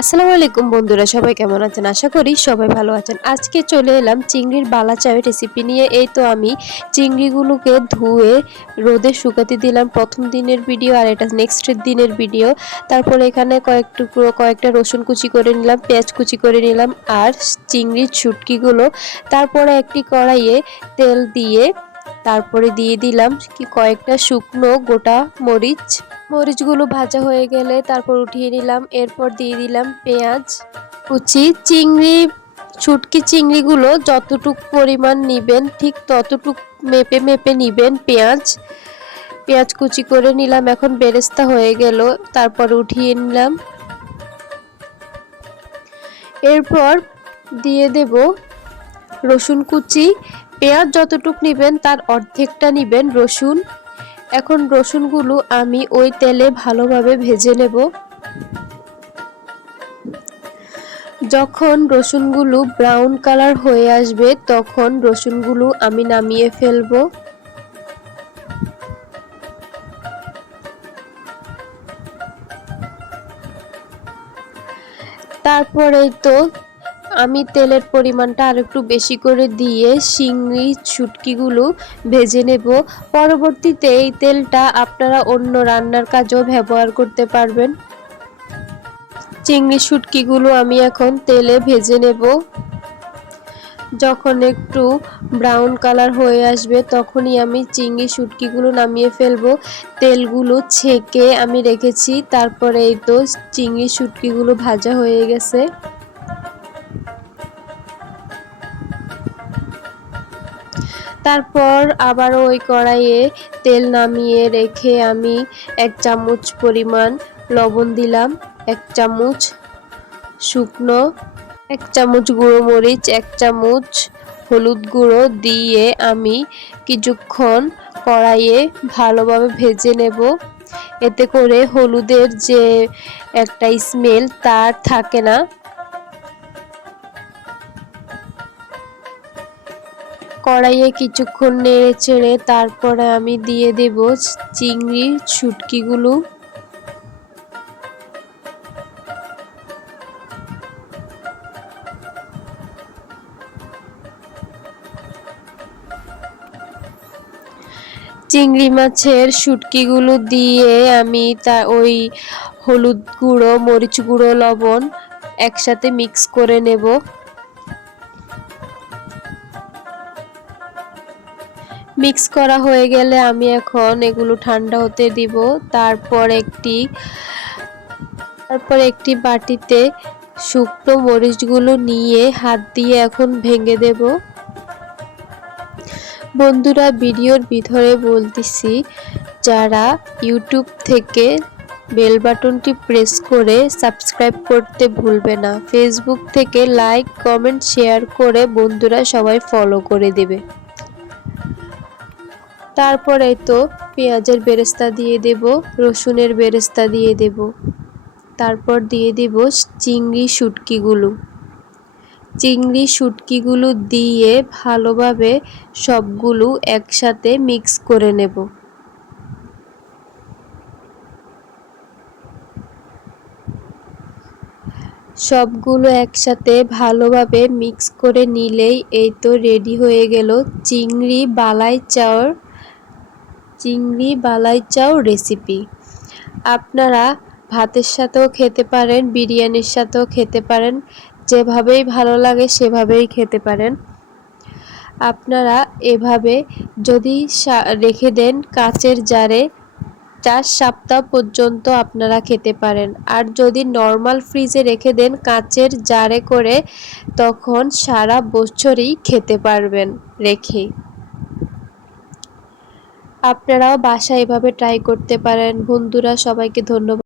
আসসালামু আলাইকুম বন্ধুরা, সবাই কেমন আছেন? আশা করি সবাই ভালো আছেন। আজকে চলে এলাম চিংড়ির বালা চাউয়ের রেসিপি নিয়ে। এই তো আমি চিংড়িগুলোকে ধুয়ে রোদে শুকাতে দিলাম। প্রথম দিনের ভিডিও আর এটা নেক্সট দিনের ভিডিও। তারপরে এখানে কয়েকটা রসুন কুচি করে নিলাম, পেঁয়াজ কুচি করে নিলাম আর চিংড়ির শুটকিগুলো। তারপরে একটি কড়াইয়ে তেল দিয়ে তারপরে দিয়ে দিলাম কয়েকটা শুকনো গোটা মরিচগুলো ভাজা হয়ে গেলে তারপর উঠিয়ে নিলাম। এরপর দিয়ে দিলাম পেঁয়াজ কুচি। শুটকি চিংড়িগুলো যতটুক পরিমাণ নিবেন ঠিক ততটুক মেপে মেপে নিবেন। পেঁয়াজ কুচি করে নিলাম। এখন বেরেস্তা হয়ে গেল, তারপর উঠিয়ে নিলাম। এরপর দিয়ে দেব রসুন কুচি। পেঁয়াজ যতটুক নিবেন তার অর্ধেকটা নিবেন রসুন। এখন রসুনগুলো আমি ওই তেলে ভালোভাবে ভেজে নেব। যখন রসুনগুলো ব্রাউন কালার হয়ে আসবে তখন রসুনগুলো আমি নামিয়ে ফেলব। তারপরেই তো আমি তেলের পরিমাণটা আরেকটু বেশি করে দিয়ে চিংড়ি শুটকিগুলো ভেজে নেব। পরবর্তীতে এই তেলটা আপনারা অন্য রান্নার কাজেও ব্যবহার করতে পারবেন। চিংড়ি শুটকিগুলো আমি এখন তেলে ভেজে নেব। যখন একটু ব্রাউন কালার হয়ে আসবে তখনই আমি চিংড়ি শুটকিগুলো নামিয়ে ফেলবো। তেলগুলো ছেঁকে আমি রেখেছি। তারপরে এই তো চিংড়ি শুটকিগুলো ভাজা হয়ে গেছে। তারপর আবার ওই কড়াইয়ে তেল নামিয়ে রেখে আমি 1 চামচ পরিমাণ লবণ দিলাম, 1 চামচ শুকনো, 1 চামচ গুঁড়ো মরিচ, 1 চামচ হলুদ গুঁড়ো দিয়ে আমি কিছুক্ষণ কড়াইয়ে ভালোভাবে ভেজে নেব। এতে করে হলুদের যে একটা স্মেল তার থাকে না। কড়াইয়ে কিছুক্ষণ নেড়ে চেড়ে তারপরে আমি দিয়ে দেব চিংড়ি শুটকিগুলো। চিংড়ি মাছের শুটকিগুলো দিয়ে আমি ওই হলুদ গুঁড়ো, মরিচ গুঁড়ো, লবণ একসাথে মিক্স করে নেব। মিক্স করা হয়ে গেলে আমি এখন এগুলো ঠান্ডা হতে দিব। তারপর একটি বাটিতে শুকনো মরিচগুলো নিয়ে হাত দিয়ে এখন ভেঙে দেব। বন্ধুরা, ভিডিওর ভিতরে বলতেছি, যারা ইউটিউব থেকে বেল বাটনটি প্রেস করে সাবস্ক্রাইব করতে ভুলবে না। ফেসবুক থেকে লাইক, কমেন্ট, শেয়ার করে বন্ধুরা সবাই ফলো করে দেবে। তারপরে তো পেঁয়াজের বেরেস্তা দিয়ে দেব, রসুনের বেরেস্তা দিয়ে দেব। তারপর দিয়ে দেব চিংড়ি শুটকিগুলো দিয়ে ভালোভাবে সবগুলো একসাথে মিক্স করে নেব। সবগুলো একসাথে ভালোভাবে মিক্স করে নিলেই এই তো রেডি হয়ে গেল চিংড়ি বালাই চাউ রেসিপি। আপনারা ভাতের সাথেও খেতে পারেন, বিরিয়ানির সাথেও খেতে পারেন, যেভাবেই ভালো লাগে সেভাবেই খেতে পারেন। আপনারা এভাবে যদি রেখে দেন কাচের জারে 4 সপ্তাহ পর্যন্ত আপনারা খেতে পারেন। আর যদি নর্মাল ফ্রিজে রেখে দেন কাচের জারে করে, তখন সারা বছরই খেতে পারবেন রেখে। আপনারাও বাসায় এভাবে ট্রাই করতে পারেন। বন্ধুরা, সবাইকে ধন্যবাদ।